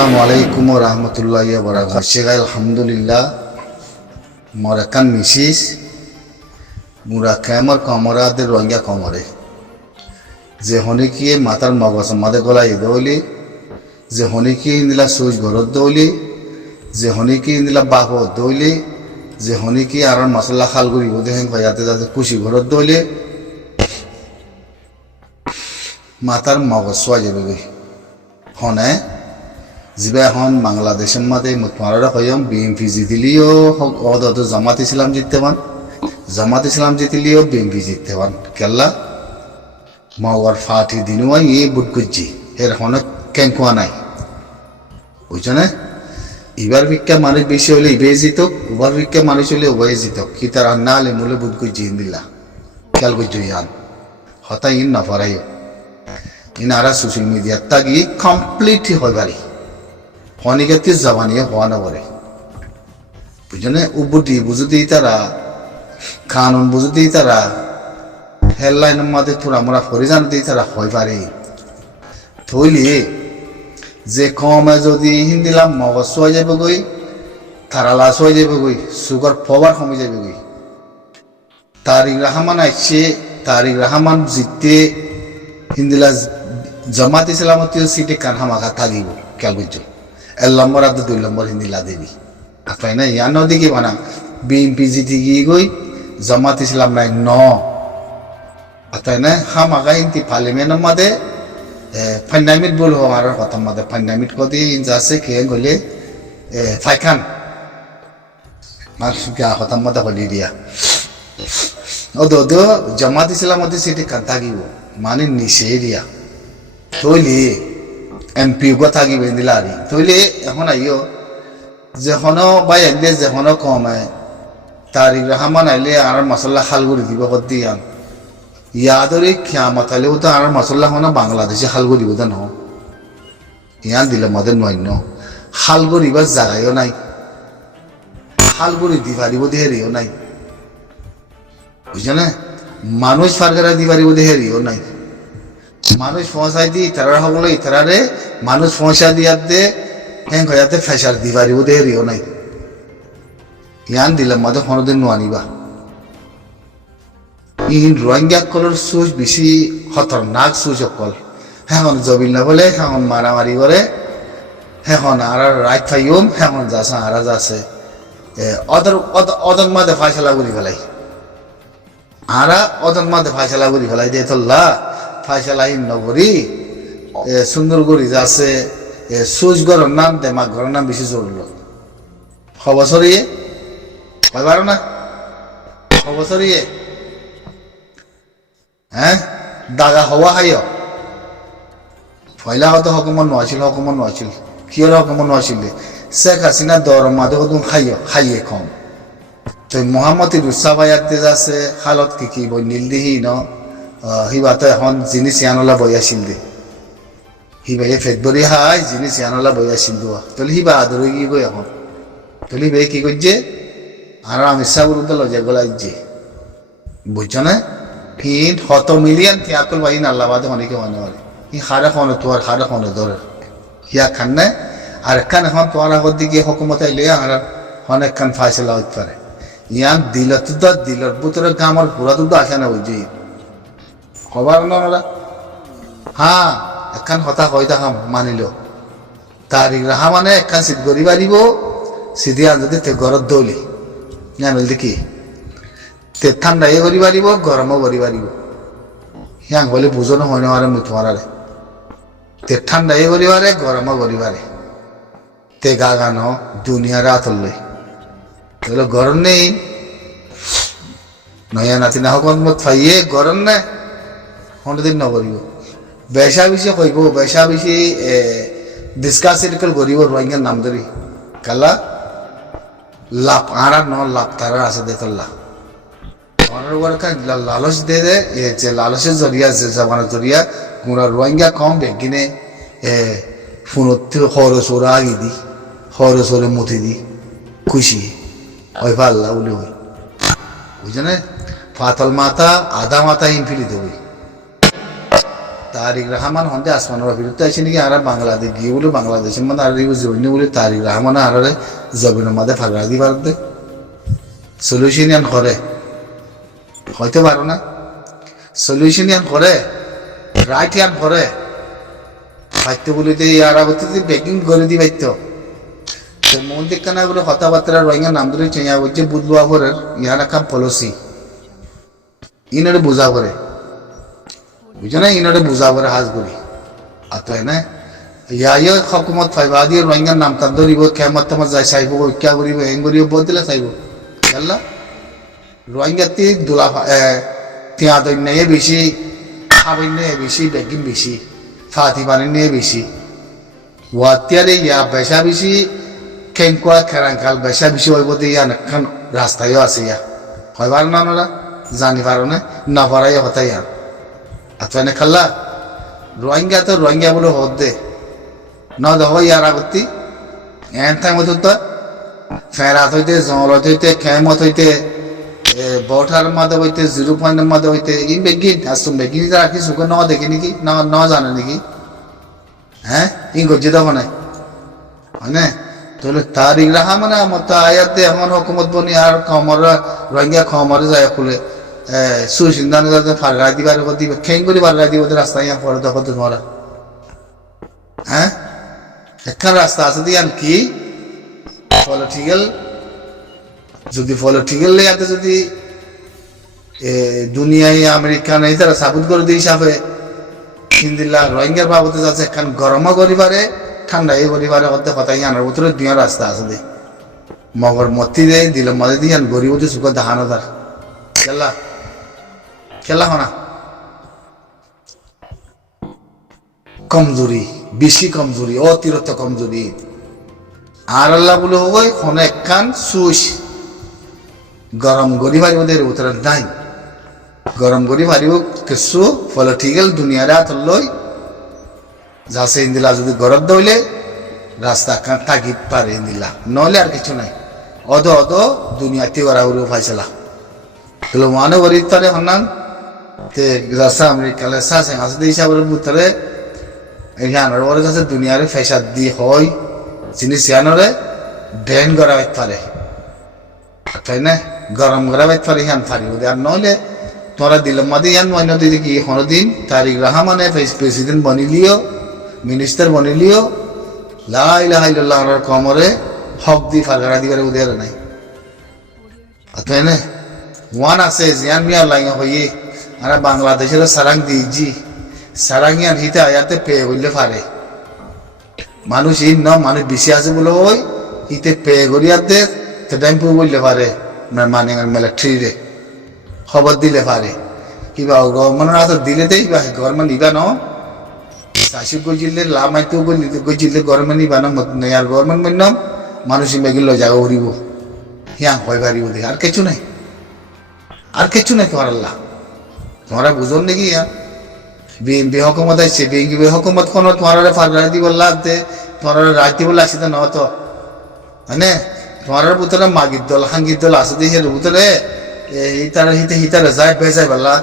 আসসালামু আলাইকুম ওয়া রাহমাতুল্লাহি ওয়া বারাকাতুহু। শেখ আলহামদুলিল্লাহ মরাকান মিসিস মুরা কামর কমরাদের রঙ্গা কমরে যে হনিকিয়ে মাতার মগজ মাদে গলাই দৌলি যে হনিকি ইন্দিলা সুজ ঘরত দৌলি যে হনিকি ইন্দিলা বাপ দৌলি যে হনিকি আর মশলা খাল করি ওদের যাতে যাতে কুশি ঘরত দৌলি মাতার মগজ সোয়া যাবে গই হনে জিবা এখন বাংলাদেশের মাঝে তোমারা কয়ম বিএমপি জিতিলিও অত জামাত ইসলাম জিততে পান জামাত ইসলাম জিতিলিও বিএমপি জিততে পান কেল্লা মাওয়ার ফাটি দিনুয়া ইয়ে বুট গুজি এর হন কেঙ্কুয়া নাই বুঝছো না এবার ভিক্ষা মানুষ বেশি হলে ইবে জিতক উবার ভিক্ষা মানুষ হলে উভয়ে জিতক কি তার আন্না আলে মূলে বুট গুজি ইন্দিল্লা খেয়াল গুজ ইয়ান হতা ইন না ফরাইও ইনারা সোশ্যাল মিডিয়া তাগি কমপ্লিটলি হয় বাড়ি হনিকাতি জবানিয়ে হওয়া না বলে বুঝনে উবুটি বুঝতেই তারা কানুন বুঝতেই তারা হেডলাইনের মাঝে তোরা মোরা ফরিজান দিয়ে তারা হয় পারে থইলি যে কমে যদি হিন্দিলাম মগজ হয়ে যাবে গই তারা লাশ হয়ে যাবে গই সুগার পাওয়ার কমে যাবে গই তারিক রহমান আসছে তারিক রহমান জিততে হিন্দিলা জামাত ইসলামতীয় সিটে কানহা মাখা থাকিব খেয়াল বুঝছো 1 নম্বর আর 2 নম্বর হিন্দিলা দেবি আপনার না ইয়ান দিকে বানা বিএনপি জিতে গিয়ে গই জামাত ইসলাম নাই ন আতাই না হামাকা ইন্তি পার্লিমেন্টের মাঝে ফান্ডামিট বল হওয়ার কথা মাঝে ফান্ডামিট কদি ইনজাসে খেয়ে গলে ফাইখান মানুষ কথা মাঝে হলি দিয়া ও দো জামাত ইসলাম সিটে কান থাকিব মানে নিচে দিয়া তৈলি এমপি গো থাকিব দিলারি তৈলি এখন আইও যেখনো বাই আইলে যেখনো কমে তারিক রহমান আইলে আর মশলা হাল করে দিব দিয়ান ইয়াদরে খিয়ামত আইলেও তো আর মশলা হনো বাংলাদেশে হাল করিব তো ন ইয়ান দিলে মদের নয় হাল করিবার জায়গায়ও নাই হাল করে দিবারিব দেহেরিও নাই বুঝছো না মানুষ ফারগারা দিবারিব দেহেরিও নাই মানুষ পৌঁছাই দি ইতারা হবলে ইতারারে মানুষ পৌঁছা দিয়াতে হ্যাঁ যাতে ফেসার দিবারি ও দেহেরিও নাই ইয়ান দিলাম মাঝে কোনোদিন নোয়ানিবা ইন রোহিঙ্গা কলর সুচ বেশি খতরনাক সুচ অকল হ্যাঁ জবিল না বলে হ্যাঁ মারামারি করে হ্যাঁ আর রাত ফাইম হ্যাঁ যাচ্ছে আর যাচ্ছে অদন মাঝে ফাইসলা করি ফেলাই আর অদন মাঝে ফাইসলা করি ফেলাই দিয়ে তোল্লা ফাইসালাইন নগরী সুন্দর করি যাচ্ছে সুচ ঘরের নাম দেমাক ঘরের নাম বেশি জরুল খবর সরিয়ে কয়বার না খবর সরিয়ে হ্যাঁ দাগা হওয়া হাইয় ফয়লা হয়তো হকমন নোয়াছিল কিয়র হকমন নোয়াছিল শেখ হাসিনা দরম মাদে হতুন খাইয়ে কম তো মোহাম্মদ রুসা ভাইয়াতে যাচ্ছে হালত কি বই নীলদিহি ন হিবাতো এখন জিনিস ইয়ানলা বই আসিল দে হিবাই ফেব্রুয়ারি হাই জিনিস ইয়ানলা বই আসিল দোয়া তাহলে হিবা আদর কি গই এখন তাহলে হিবাই কি করছে আর আমি সাগুরুতে লজা গলা যে বুঝছো না ফিন 100 মিলিয়ন তিয়াকল বাইন আল্লাহ বাদে অনেকে মনে করে ই খারা খানো তোর খারা খানো ধরে হিয়া খান না আর খান এখন তোর আগর দিকে হকুমত আইলে আর অনেক খান ফাইসলা হইতে পারে ইয়ান দিলর ভিতরে গামর পুরা তো আসে না বুঝছি খবর না হ্যাঁ একখান কথা কই দেখাম মানিল তারিক রহমানে একখান সিট করি পারিব সিধি আন যদি তে ঘরত দৌলি না বলতে কি তে ঠান্ডাই করি পারিব গরমও করি পারিব হিয়াং বলে বুঝনো হয় না মুই তোমার তে ঠান্ডাই করি পারে গরমও করি পারে তে গা গানো দুনিয়ার আতল লই তাহলে গরম নেই নয়া নাতি না হকন মত ফাইয়ে গরম না কোনোদিন নকরিব বেশা বেশি কইব বেশা বেশি ডিসকাস সার্কেল করিব রোহিঙ্গার নাম ধরি কালা লাভ আর লাভ তারা আছে দেখল্লা লালচ দে যে লালচের জরিয়া যে জমানের জরিয়া গুণা রোহিঙ্গা কম বেগিনে ফোনত খরচ ওরা আগি দি খরচ ওরে মতি দি খুশি ওই পাল্লা বলে হই বুঝছো না ফাতল মাথা আধা মাথা ইনফিলি দেবই তারিক রহমান হন্দে আসমানের বিরুদ্ধে আছে নাকি আর বাংলাদেশ গিয়ে বলে বাংলাদেশের মানে আর জৈন্য বলে তারিক রহমান আর জবিনের মাঝে ফাঁকা দিবার দে সলিউশন ইয়ান করে হইতে পারো না সলিউশন ইয়ান করে রাইট ইয়ান করে পাইতে বলিতে ইয়ার আগতে বেকিং করে দি পাইত মন দেখা না বলে কথাবার্তা রোহিঙ্গা নাম ধরে চেঁয়া বলছে বুধবা করে ইহার কাম পলিসি ইনারে বোঝা করে বুঝে না ইনারে বোঝা করে হাজ করি আর তো না ইয়ে হকুমত ফাইবা দিয়ে রোহিঙ্গার নাম তার ধরিব কেমত তোমার যাই চাইব ঐক্যা করিব হেং করিব বল দিলে চাইব জানলা রোহিঙ্গাতে দোলা তিয়া দৈন্য বেশি খাবৈন্য বেশি বেগিন বেশি ফাতি পানির নিয়ে বেশি ওয়াতিয়ারে ইয়া বেশা বেশি খেঙ্কুয়া খেরাঙ্কাল বেশা বেশি হইব দিয়ে ইয়ান রাস্তায়ও আছে ইয়া হয় পারো না ওনারা জানি পারো না পারাই হতাই ইয়ান আচ্ছা খাল্লা রোহিঙ্গা তো রোহিঙ্গা বলে হত দে ন দেখ ইয়ার আগতি এন টাইম তো ফেরাত হইতে জঙ্গলত হইতে খেমত হইতে বঠার মাঝে হইতে 0 পয়েন্টের মাঝে হইতে ই বেগিন আসুন বেগিন রাখি সুখে ন দেখি নাকি ন জানে নাকি হ্যাঁ ই গজ্জি দেখো নাই হয় না তাহলে তারিক রহমান মতো আয়াতে এমন হুকুমত বনি আর কমর রোহিঙ্গা খমরে যায় খুলে সুসিন্দানে যাতে ফারগাই দিবার দিবে খেং করে ফারগাই দিব রাস্তায় ইয়া পরে দেখো তো তোমরা হ্যাঁ একখান রাস্তা আছে দিয়ান কি পলিটিক্যাল যদি পলিটিক্যাল ইয়াতে যদি দুনিয়ায় আমেরিকা নেই তারা সাবুত করে দিয়ে হিসাবে হিন্দিল্লা রোহিঙ্গার বাবদে যাচ্ছে একখান গরমও করিবারে ঠান্ডাই করিবারে হতে কথা ইয়ানোর ভিতরে দুনিয়ার রাস্তা আছে দে মগর মতি দেয় দিলে মদে দিয়ে গরিব সুখ দেখানো তার খেলা খেলা হনা কমজোরি বেশি কমজোরি অতিরিক্ত কমজোরি আর আল্লাহ বলে হয় অনেক কান সুইস গরম গরি পারিব দের উত্তর নাই গরম গরি পারিব কিছু পলিটিক্যাল দুনিয়ারে আতলই যাচ্ছে ইন্দিলা যদি গরম দইলে রাস্তা কান থাকি পারে ইন্দিলা নলে আর কিছু নাই অদ দুনিয়াতে ওরা উড়ে ফাইসলা তো মানে বলি তারে হনান তে রাস্তা আমেরিকালে সাসে আসে হিসাবের ভিতরে এইখানের ওর কাছে দুনিয়ারে ফেসাদ দি হয় জিনিস ইয়ানরে ব্যান করা হইতে পারে তাই না গরম করা হইতে পারে ইয়ান পারিব আর নইলে তোরা দিলাম মাদে ইয়ান মইন দিদি কি কোনদিন তারিক রহমানে প্রেসিডেন্ট বনিলিও মিনিস্টার বনিলিও লা ইলাহা ইল্লাল্লাহ আর কমরে হক দি ফারগারা দিবারে উদের নাই তাই না ওয়ান আছে জিয়ান মিয়া লাইন হইয়ে আর বাংলাদেশের সারাং দিজি সারাঙ্গিয়ান হিতে আয়াতে পেয়ে বললে পারে মানুষ মানুষ বেশি আছে বলে ওই হিতে পেয়ে গড়িয়ার দে টেম্পু বললে পারে মানে মিলিটারি রে খবর দিলে পারে কিবা গভর্নমেন্টের হাতে দিলে দেই বা গভর্নমেন্ট নিবা ন চাষি গজিলে লামাইতে গজিলে গভর্নমেন্ট নিবা না আর গভর্নমেন্ট মান্য মানুষ মেগিল জায়গা উড়িব হিয়াং হয় পারিব দে আর কিছু নাই তোমার আল্লাহ তোমরা বুঝুন নাকি ইয়া বিএনপি হকুমত আসছে বিএনপি হকুমত কোন তোমার ফারগাই দিব লাগতে তোমার রাজ দিব লাগছে তো নত হ্যাঁ তোমার ভিতরে মাগির দল হাঙ্গির দল আছে দেশের ভিতরে হিতারে যাই বেজাই বললা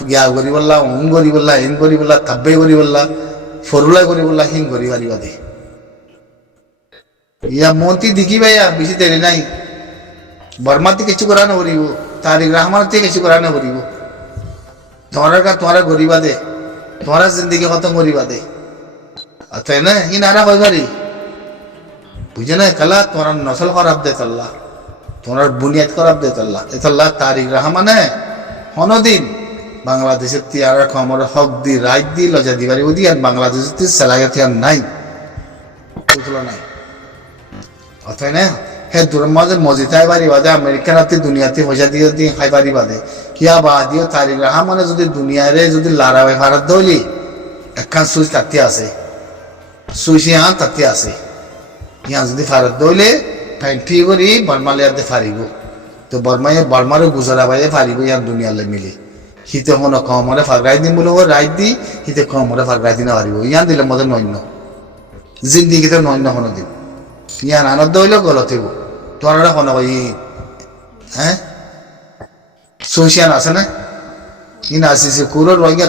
গিয়া করি বললা অং করি বললা এন করি বললা তাব্বাই করি বললা ফরুলাই করি বললা হিং করি পারিবা দে ইয়া মন্ত্রী দেখি ভাইয়া বেশি দেরি নাই বর্মাতে কিছু করা না করিব তারিক রহমান কিছু করা না করিব তোমার গরিবা দে তোমার জিন্দগি খতম করিবা দে তাই না ই নারা কই পারি বুঝে না কালা তোমার নসল খারাপ দে তাল্লাহ তোমার বুনিয়াদ খারাপ দে তাল্লাহ এতাল্লাহ তারিক রহমানে হনদিন বাংলাদেশের তিয়ার খমর হক দি রাইট দি লজা দিবারি ওদি আর বাংলাদেশের সালাহিয়ত নাই নাই অতএব না হে দূরের মাঝে মজিতাই বাড়ি বাদে আমেরিকান হাতে দুনিয়াতে পয়সা দিয়ে দিয়ে খাই বাড়ি বাদে কিয়া বাদিও তারিক রহমানে যদি দুনিয়ারে যদি লারাবে ভারত দৌলি একখান সুইচ তাতে আছে সুইচ ইয়া তাতে আছে ইয়া যদি ভারত দৌলে ফ্যান্টি করি বর্মালিয়াতে ফারিব তো বর্মারও গুজরা বাইরে ফারিব ইয়ার দুনিয়ালে মিলি হিতে হন কমরে ফারগাই দিম বলে রাইট দি হিতে কমরে ফারগাই দিন পারিব ইয়ান দিলে মধ্যে নৈন্য জিন্দিগিতে নৈন্য হন দিন ইয়ান আনন্দ হইলেও গলত হইব তোরা হন হই হ্যাঁ সুইচিয়ান আছে না ইন আসিছে কুরো রোহিঙ্গা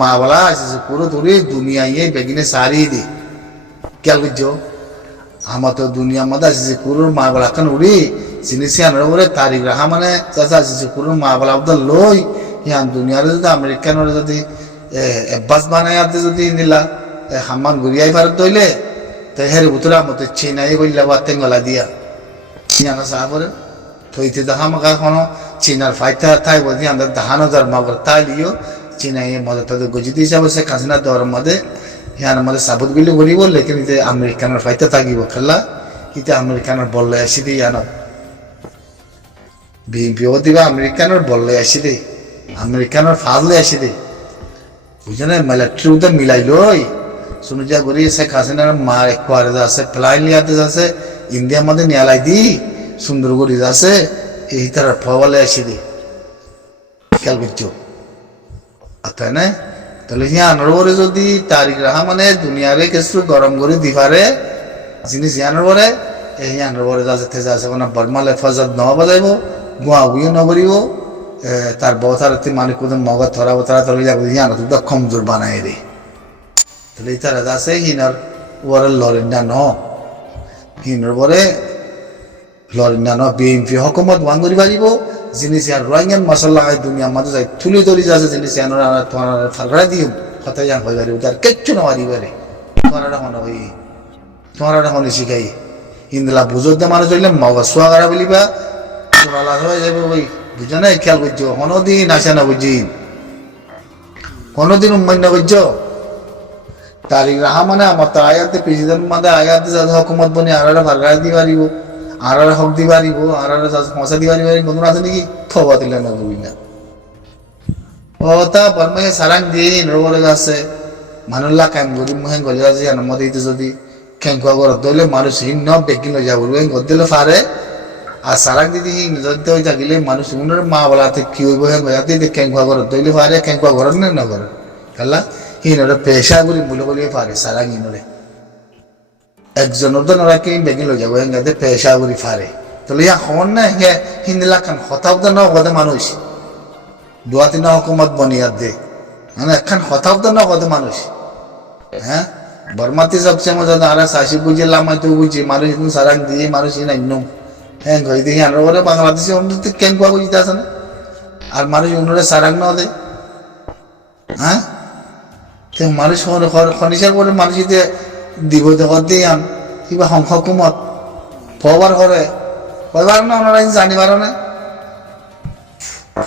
মা বলা আসিছে কুরো তোরে দুনিয়া ইয়ে বেগিনে সারি দি কেল বুঝছো আমার তো দুনিয়া মধ্যে আসিছে কুরোর মা বলা কান উড়ি জিনিস আনার বলে তারিখ রাখা মানে চাচা আসিছে কুরোর মা বলা ওদের লই ইয়ান দুনিয়ার যদি আমেরিকানের যদি এব্বাস বানাই আতে যদি নিলা হাম্মান ঘুরিয়াই ভারত দইলে তো হের উতরা মতো চিনাই বললা বা তেঙ্গলা দিয়া ইয়ানা সাহা করে থইতে দেখা মাকা কোনো চীনার ফাইতা থাই বলছি আমাদের দাহানো যার মাগর তাই লিও চীনাই মধ্যে তাদের গজিত হিসাবে সে কাছিনা দেওয়ার মধ্যে ইয়ার মধ্যে সাবুত গুলি বলিব লেকিন ইতে আমেরিকানের ফাইতা থাকিব খেলা ইতে আমেরিকানের বললে আসি দিই ইয়ানো বিও দিবা আমেরিকানের বললে আসি দেই আমেরিকানের ফাজলে আসি দেই বুঝে না মিলিটারি উদে মিলাই লই শুনু যা করি সে কাছিনার মার একবারে আছে ফ্লাই লিয়াতে আছে ইন্ডিয়ার মধ্যে নিয়ালাই দি সুন্দর করে আছে এই তার ফলে আসি দি খেয়াল করছো তাই না তাহলে ইয়ানোর পরে যদি তারিখ রাখা মানে দুনিয়ারে কিছু গরম করে দিবারে জিনিস ইয়ানোর পরে এই ইয়ানোর পরে যা যেতে যাচ্ছে কোনো বর্মালে ফজর ন বাজাইব গুয়া গুয়ে নবরিব তার বতার মানুষ কোথাও মগজ ধরাবো তারা তলে যাবো ইয়ানো তো কমজোর বানাই রে তাহলে এই তারা যাচ্ছে হিনার ওরে লড়েন না ন হিনোর পরে লরিনা ন বিএনপি হকুমত ওয়াঙ্গুরি বাড়িব জিনিস আর রোহিঙ্গান মশলা লাগাই দুনিয়ার মাঝে যাই তুলি তলি যাচ্ছে জিনিস তোমার ফালগড়া দিও হতে যান হয়ে পারিব তার কিচ্ছু না পারিবারে তোমার এখন হই তোমার এখন শিখাই ইন্দলা বুঝতে মানুষ হইলে মগজ সোয়াগাড়া বলিবা তোরা হয়ে যাবে ওই বুঝো না খেয়াল করছো কোনোদিন আসে না বুঝি কোনোদিন উন্মান্য করছো তারিখ রাহা মানে আমার তো আয়াতে প্রেসিডেন্ট মানে আয়াতে যাতে হকুমত বনি আর ফালগড়া দিয়ে পারিব আর হক দি পারিব আর পয়সা দি পারিব নতুন আছে নাকি থবা দিলে না বুঝি না ও তা বর্মাকে সারাং দিয়ে নরবলে আছে মানুল্লা কাম গরিব মহেন গলে আছে মধ্যে যদি খেঙ্কুয়া ঘর দিলে মানুষ হিন ন বেকি লৈ যাব ঘর দিলে পারে আর সারাং দিদি হিং যদি হয়ে থাকিলে মানুষ উনার মা বলাতে কি হইব হেন গয়াতে খেঙ্কুয়া ঘর দিলে পারে খেঙ্কুয়া ঘর না না ঘর খেলা হিনরে পেশা করি বলে বলে পারে সারাং হিনরে একজনের তো নরাকে বেগি লৈ যাব হেঁতে পেশা করি ফারে তাহলে ইয়া খবর না হে হিন্দিলা খান হতাব্দ ন গদে মানুষ দুয়াতি না হকুমত বনিয়াদ দে মানে একখান হতাব্দ ন গদে মানুষ হ্যাঁ বর্মাতে সবচেয়ে মজা আর শাসি বুঝে লামাই তো বুঝি মানুষ সারাং দিয়ে মানুষ না ইন্নুম হ্যাঁ ঘরে দিয়ে আনার পরে বাংলাদেশে অন্য কেঙ্কুয়া বুঝতে আসে না আর মানুষ অন্যরা সারাং ন দে হ্যাঁ মানুষ খনিসার পরে মানুষ দিব দেখত দিয়ে আন কিবা হকুমত ফবার করে কয়বার না ওনারা জানিবার না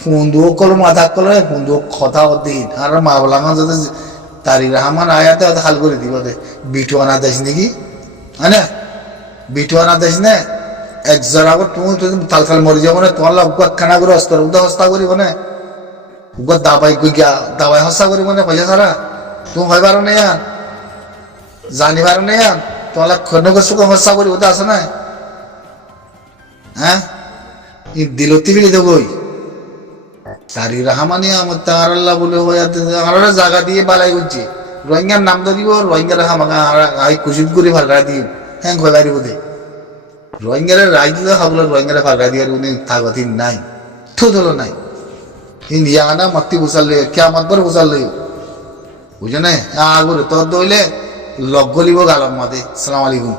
বন্ধুক কল মাথা কল বন্ধুক কথা দিন আর মা বলা যাতে তারিখ রাহমান আয়াতে হাল করে দিব দে বিটু আনা দেশ নাকি হ্যাঁ বিটু আনা দেশ না একজন আগত তুমি তালকাল মরি যাব না তোমার উগাত খানা করে অস্ত উদা হস্তা করিব না উগাত দাবাই গিয়া দাবাই হস্তা করিব না পয়সা ছাড়া তুমি হইবার না জানিবার নেই তোমার খন্ডকে সুখ হস্তা করি ওটা আছে না হ্যাঁ দিলতি ফিরে দেবই তারি রাহামানি আমার তার আল্লাহ বলে আর জায়গা দিয়ে বালাই করছে রোহিঙ্গার নাম ধরিব রোহিঙ্গা রাহামাকা আই কুচিত করে ফালকা দিই হ্যাঁ ঘর বাড়ি বোধে রোহিঙ্গারে রায় দিলে ভাবলো রোহিঙ্গারে ফালকা দিয়ে উনি থাকতি নাই থুলো নাই ইন্ডিয়া আনা মাতি বুঝাল কে আমার পর বুঝাল বুঝে নাই আগরে তোর দইলে লগ গলিব গালম মাদে সালাম আলাইকুম।